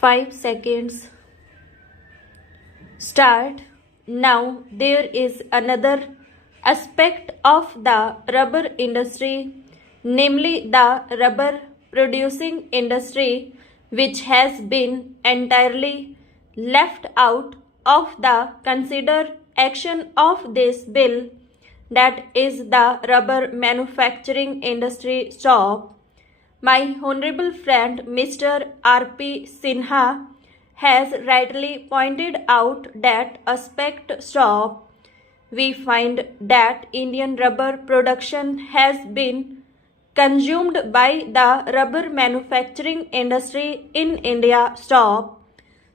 5 seconds. Start. Now there is another aspect of the rubber industry, namely the rubber producing industry, which has been entirely left out of the considered action of this bill, that is the rubber manufacturing industry stop. My honorable friend Mr. R.P. Sinha has rightly pointed out that aspect stop. We find that Indian rubber production has been consumed by the rubber manufacturing industry in India stop.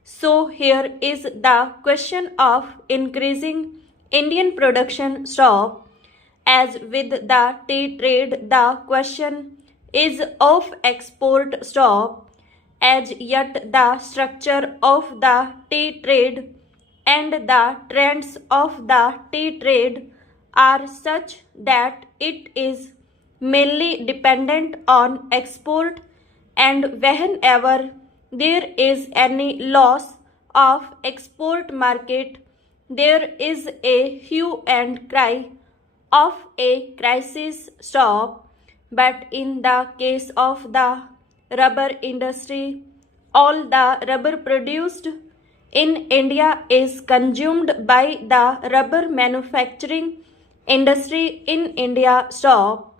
So here is the question of increasing Indian production stop. As with the tea trade, the question is of export stop. As yet the structure of the tea trade and the trends of the tea trade are such that it is mainly dependent on export, and whenever there is any loss of export market, there is a hue and cry of a crisis stop. But in the case of the rubber industry, all the rubber produced in India is consumed by the rubber manufacturing industry in India stop.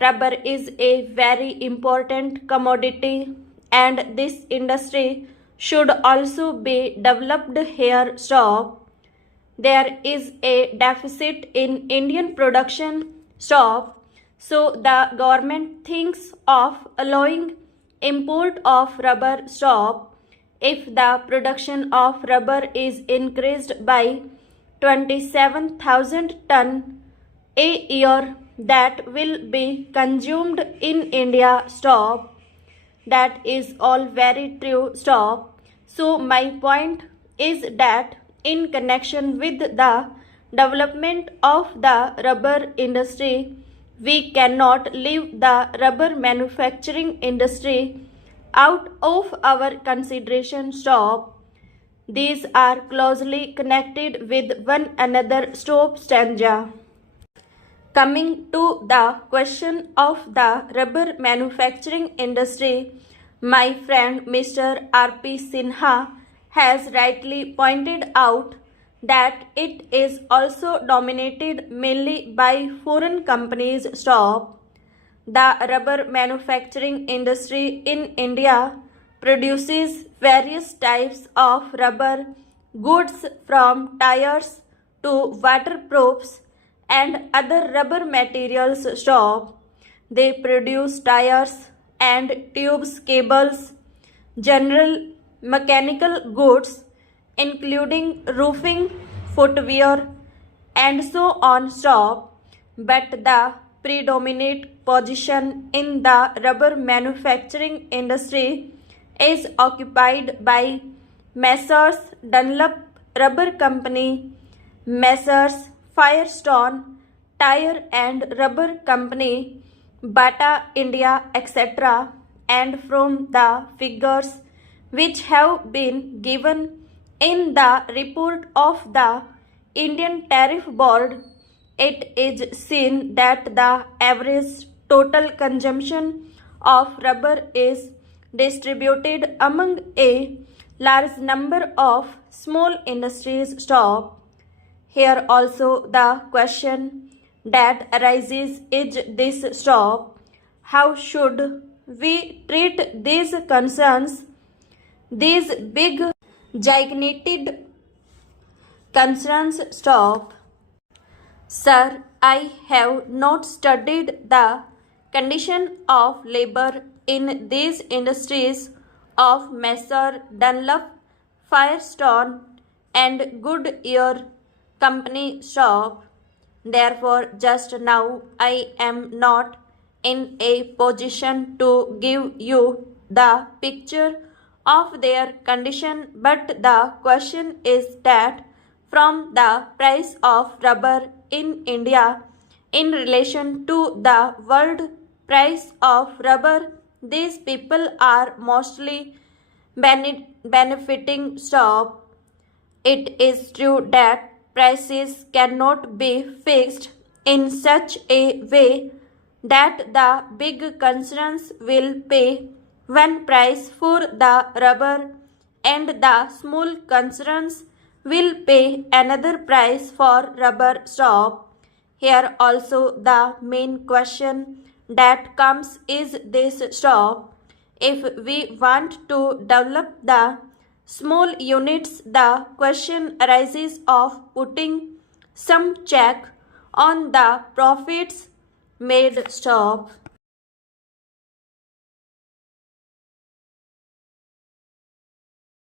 Rubber is a very important commodity, and this industry should also be developed here stop. There is a deficit in Indian production stop. So the government thinks of allowing import of rubber stop. If the production of rubber is increased by 27,000 ton a year, that will be consumed in India stop. That is all very true stop. So my point is that in connection with the development of the rubber industry, we cannot leave the rubber manufacturing industry out of our consideration stop. These are closely connected with one another stop stanza. Coming to the question of the rubber manufacturing industry, my friend Mr. R.P. Sinha has rightly pointed out that it is also dominated mainly by foreign companies stop. The rubber manufacturing industry in India produces various types of rubber goods, from tires to waterproofs and other rubber materials stop. They produce tires and tubes, cables, general mechanical goods including roofing, footwear, and so on stop. But the predominant position in the rubber manufacturing industry is occupied by Messrs. Dunlop Rubber Company, Messrs. Firestone Tire and Rubber Company, Bata India, etc. And from the figures which have been given in the report of the Indian Tariff Board, it is seen that the average total consumption of rubber is distributed among a large number of small industries stop. Here also the question that arises is this stop. How should we treat these concerns, these big gigantic concerns stop? Sir, I have not studied the condition of labor in these industries of Messrs. Dunlop, Firestone and Goodyear Company stop. Therefore, just now I am not in a position to give you the picture of their condition, but the question is that from the price of rubber in India in relation to the world price of rubber, these people are mostly benefiting stop. It is true that prices cannot be fixed in such a way that the big concerns will pay one price for the rubber and the small concerns will pay another price for rubber stop. Here also the main question that comes is this stop. If we want to develop the small units, the question arises of putting some check on the profits made stop.